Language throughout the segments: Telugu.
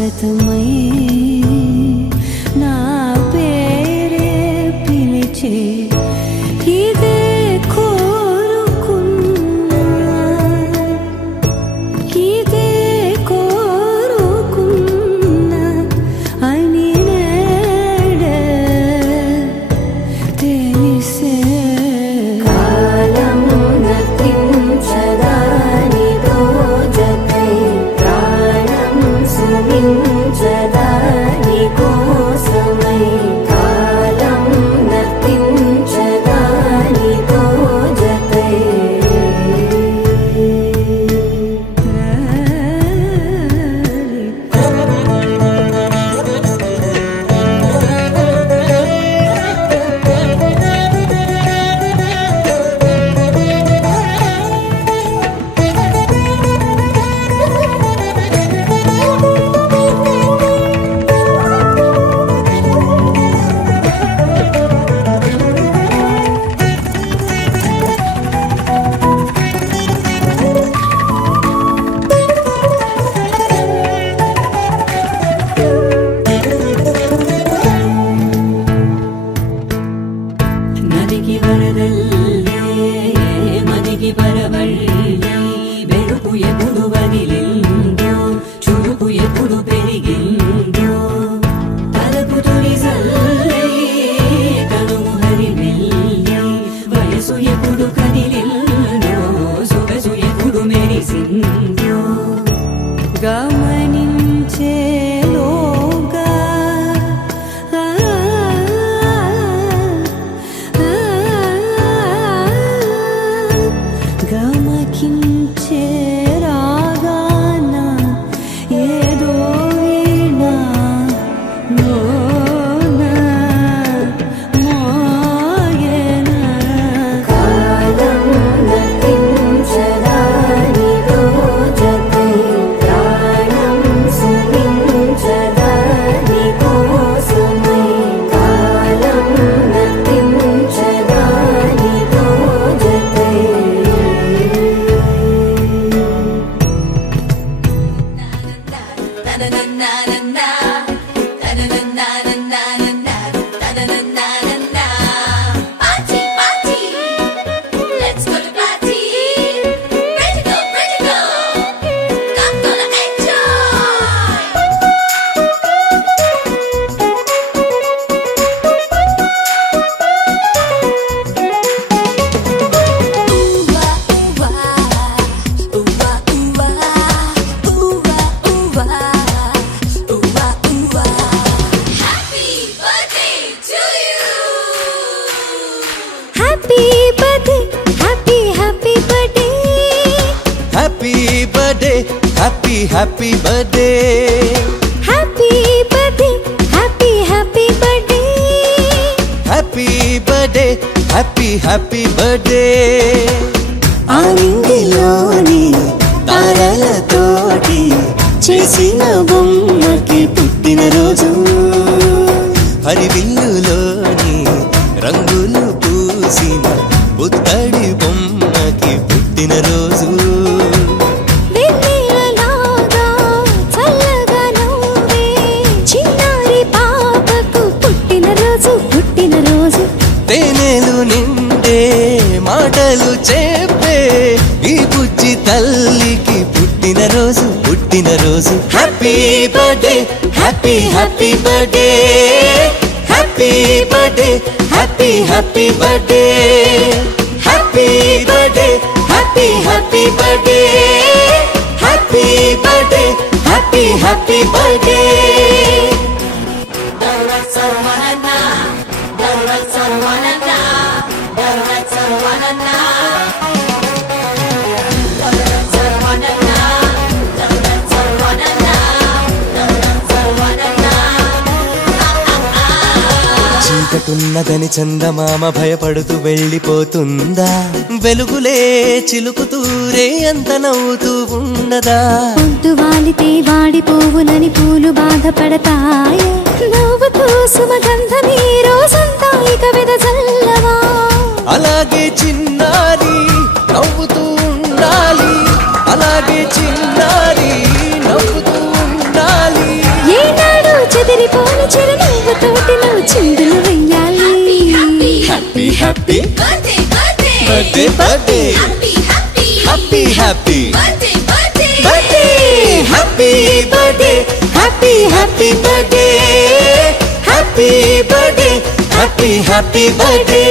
స్వాగతమై నా పేరే పిలిచే ఇదే కోరుకున్నా ఇదే కోరుకున్నా అని నేడే తెలిసే కాలం నతించదాని దోజకై ప్రాణం సుమించదాని కోసమై కాలం నతించదాని దోజకై నదికి వరదల్లే మదికి పరవళ్ళే వెలుగు ఎప్పుడు వదిలిందో చురుకు ఎప్పుడు పెరిగిందో తలపు తొలి సల్లే కనుము హరిమెల్లే వయసు ఎప్పుడు కదిలిందో సొగసు ఎప్పుడు మెరిసిందో గమనించేలోగా గమకించే రాగాన ఏదో వీణా మోన మోగేన కాలం నతించదాని దోజకై ప్రాణం సుమించదాని కోసమై కాలం నతించదాని దోజకై Party, party, let's go to party. Ready go, I'm gonna enjoy. Happy birthday to you. Happy birthday, happy birthday. Happy birthday, happy birthday. Happy birthday, happy birthday. Happy birthday, happy birthday. ఆనందిలోని తారలతోటి చేసిన బొమ్మకి పుట్టినరోజు హరివిల్లులోని రంగులు పూసిన పుత్తడి బొమ్మకి పుట్టినరోజు వెన్నెలలాగా చల్లగా నవ్వే చిన్నారి పాపకు పుట్టినరోజు తేనెలు నిండే మాటలు చెప్పే ఈ బుజ్జి తల్లికి పుట్టినరోజు happy birthday happy birthday happy birthday happy birthday happy birthday happy birthday happy birthday happy birthday చీకటున్నదని చందమామ భయపడుతూ వెళ్ళిపోతుందా వెలుగులే చిలుకుతూరే అంత నవ్వుతూ ఉండదా పొద్దు వాలితే వాడిపోవునని పూలు బాధపడతాయి నవ్వుతూ సుమగంధమీ రోజంతా ఇక వెదజల్లవా అలాగే చిన్నారి నవ్వుతూ ఉండాలి అలాగే చిన్నారి నవ్వుతూ ఉండాలి happy happy birthday, birthday, birthday birthday happy, happy, happy happy birthday, birthday, birthday happy birthday happy happy birthday happy birthday happy happy birthday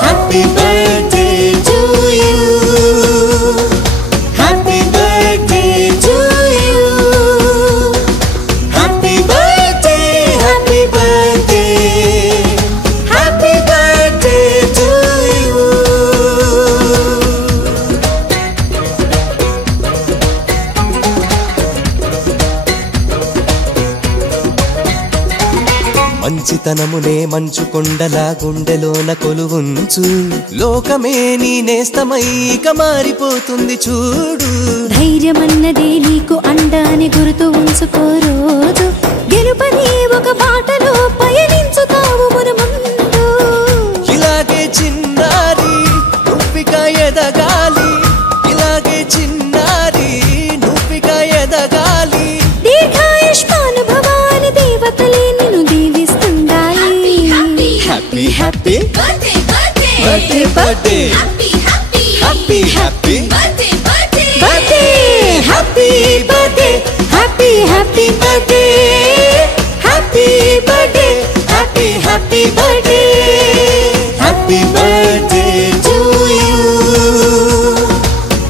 happy birthday to you happy birthday to you happy birthday happy birthday happy birthday to you మంచితనమునే మంచు కొండలా గుండెలోన కొలువుంచు లోకమే నీ నేస్తమైక మారిపోతుంది చూడు ధైర్యమన్నదే నీకు అండ అని గుర్తు ఉంచుకో రోజు గెలుపని ఒక బాటలో పయనించుతావు మునుముందు ఇలాగే చిన్నారి నువ్విక ఎదగాలి ఇలాగే చిన్నారి నువ్విక ఎదగాలి దీర్ఘాయుష్మానుభవాని దేవతలే నిన్ను దీవిస్తుండాలి happy happy birthday, birthday, birthday birthday happy, happy, happy happy birthday, birthday, birthday happy birthday happy happy birthday happy birthday happy happy birthday happy birthday to you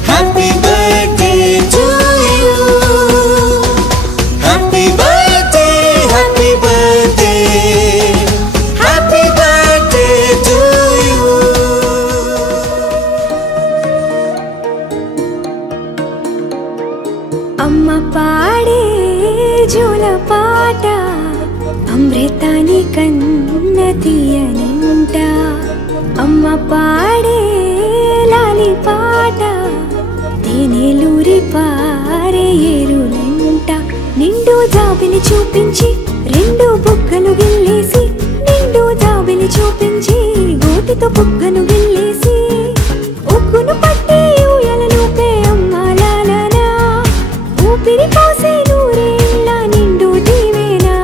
happy birthday to you happy birthday happy birthday happy birthday to you అమ్మ పాడే జోల పాట అమృతాని కన్న తీయనంట అమ్మ పాడే లాలి పాట తేనెలూరి పారే ఏరులంట నిండు జాబిలి చూపించి రెండు బుగ్గలు గిల్లేసి నిండు జాబిలి చూపించి గోటితో బుగ్గను గిల్లేసి ఉగ్గును పట్టి ఊయలను పే అమ్మ లాలనా ఊపిరి పోసే నూరేళ్ళ నిండు దీవేనా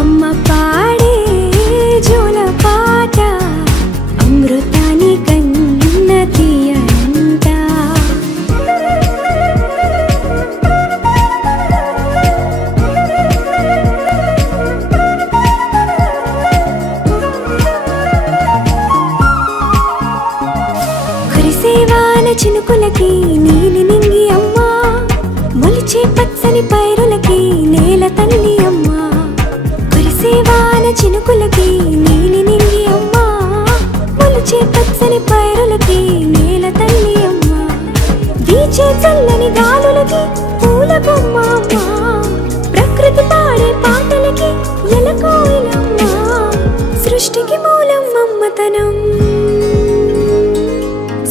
అమ్మ పాడే జోల పాట అమృతాని కన్న తీయనంట కురిసేవాన చినుకులకి నీలి నింగి అమ్మా మొలిచే పచ్చని పైరులకి నేల తల్లి అమ్మా కురిసేవాన చినుకులకి నీలి నింగి అమ్మా మొలిచే పచ్చని పైరులకి నేల తల్లి అమ్మా వీచే చల్లని గాలులకి పూల బొమ్మ అమ్మా ప్రకృతి పాడే పాటలకి ఎలకోయిలమ్మా సృష్టికి మూలం మమ్మతనం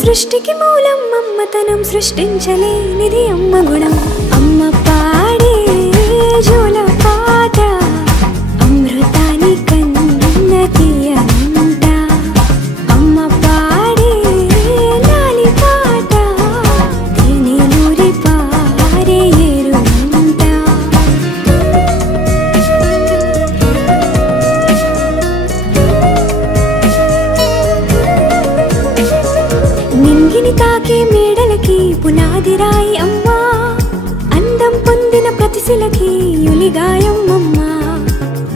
సృష్టికి మూలం మమ్మతనం సృష్టించలేనిది అమ్మ గుణం అమ్మ పాడే జోల పాట అమృతాని కన్న తీయనంట అమ్మ పాడే లాలి పాట తేనెలూరి పారే ఏరులంట నింగిని తాకే మేడలకి పునాది రాయి అమ్మా అందం పొందిన ప్రతిశిలకి యులిగాయం అమ్మా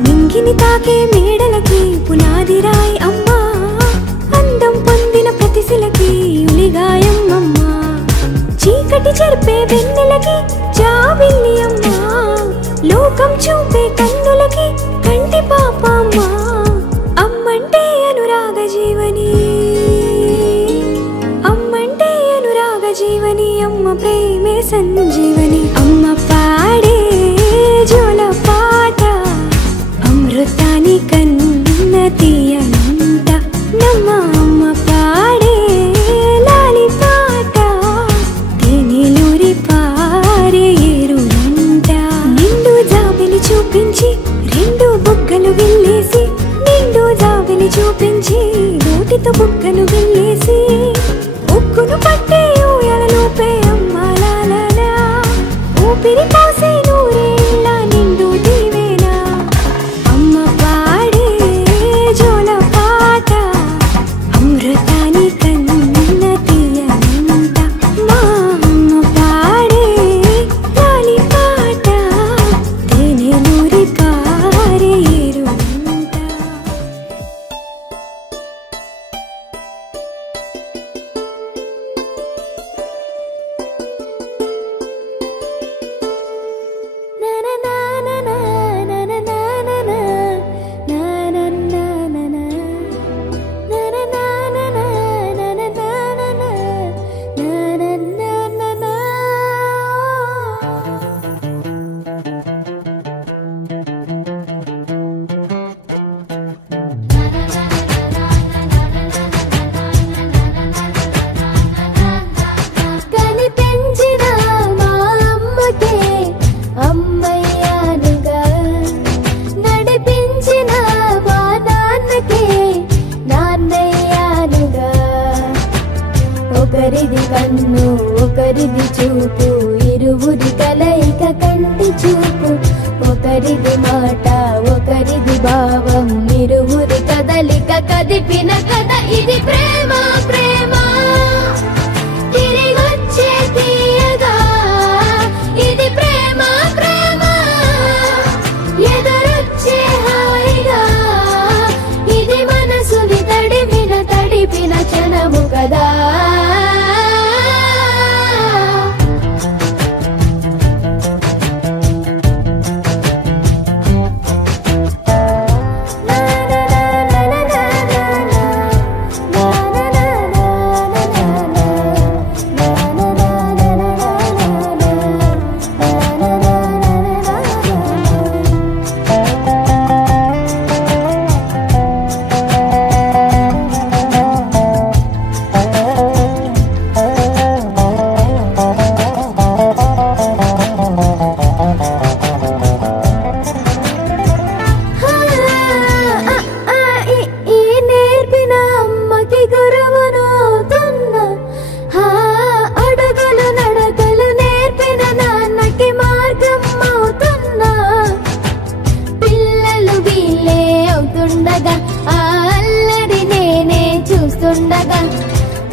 నింగిని తాకే మేడలకి పునాది రాయి అమ్మా అందం పొందిన ప్రతిశిలకి యులిగాయం అమ్మా చీకటి చెరిపే వెన్నెలకి జాబిల్లి అమ్మా లోకం చూపే కన్నులకి కంటి పాప అమ్మా అమ్మంటే అనురాగ జీవని అమ్మంటే అనురాగ జీవని అమ్మ ప్రేమే సంజీవని అమ్మ పాడే జోల పాట అమృతాని కన్న తీయనంట నమ్మ అమ్మ పాడే లాలి పాట తేనెలూరి పారే ఏరులంట నిండు జాబిలి చూపించి రెండు బుగ్గలు గిల్లేసి నిండు జాబిలి చూపించి నోటితో బుగ్గను గిల్లేసి ఉక్కును పట్టే ఊయలను పే అమ్మ లాలనా రూపు ఇరువురి కలయిక కంటి చూపు ఒకరిది మాట ఒకరిది భావం ఇరువురి కదలిక కదిపిన కథ ఇది ప్రేమ ప్రేమ తిరిగొచ్చే తీయగా ఇది ప్రేమ ప్రేమ ఎదురొచ్చే హాయిగా ఇది మనసుని తడిపిన క్షణము కదా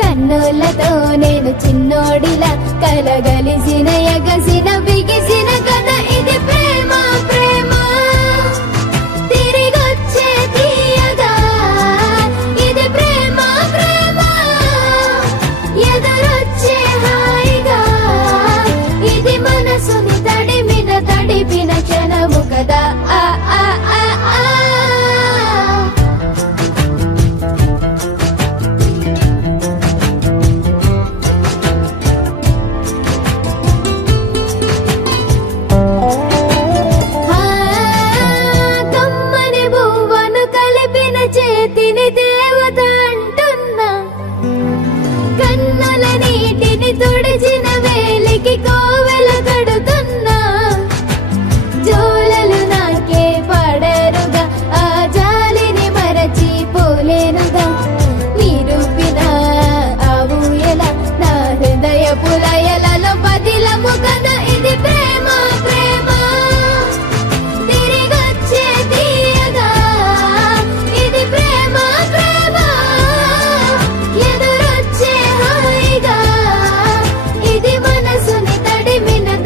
కన్నులతో నేను చిన్నోడిలా కలగలిసిన ఎగసిన బిగిసిన కథ ఇది ప్రేమ ప్రేమ తిరిగొచ్చే తీయగా ఇది ప్రేమ ప్రేమ ఎదురొచ్చే హాయిగా ఇది మనసుని తడిపిన క్షణము కదా ఆ ఆ ఆ ఆ చేతిని దేవత అంటున్నా కన్నుల నీటిని తుడిచిన వేలికి కోవెల కడుతున్నా జోలలు నాకే పడరుగా ఆ జాలిని మరచి పోలేనుగా నిరూపిన ఆ ఊయల నా హృదయ పులయలలో పదిలము కదా ఇది ప్రేమ ప్రేమ తిరిగొచ్చే తీయగా ఇది ప్రేమ ప్రేమ ఎదురొచ్చే హాయిగా ఇది మనసుని తడిపిన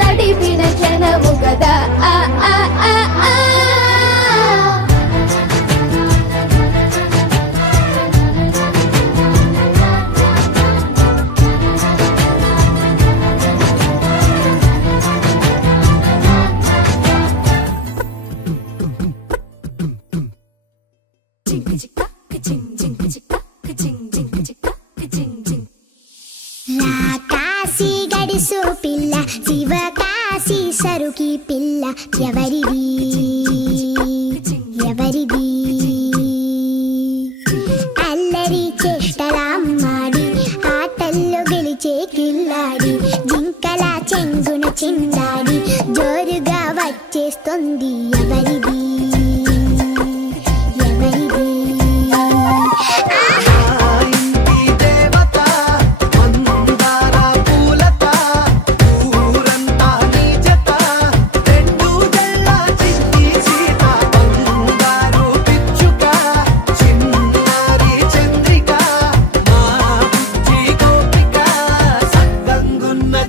క్షణము కదా ఆ ఆ ఆ ఆ కాశీ గడిసు పిల్ల శివకాశీ సరుకి పిల్ల ఎవరిది ఎవరిది అల్లరి చేష్టలామ్మాడి ఆటల్లో గెలిచే కిల్లాడి జింకల చెంగున చిందాడి జోరుగా వచ్చేస్తుంది ఎవరిది ఎవరిది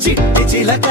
చిట్టి చిలక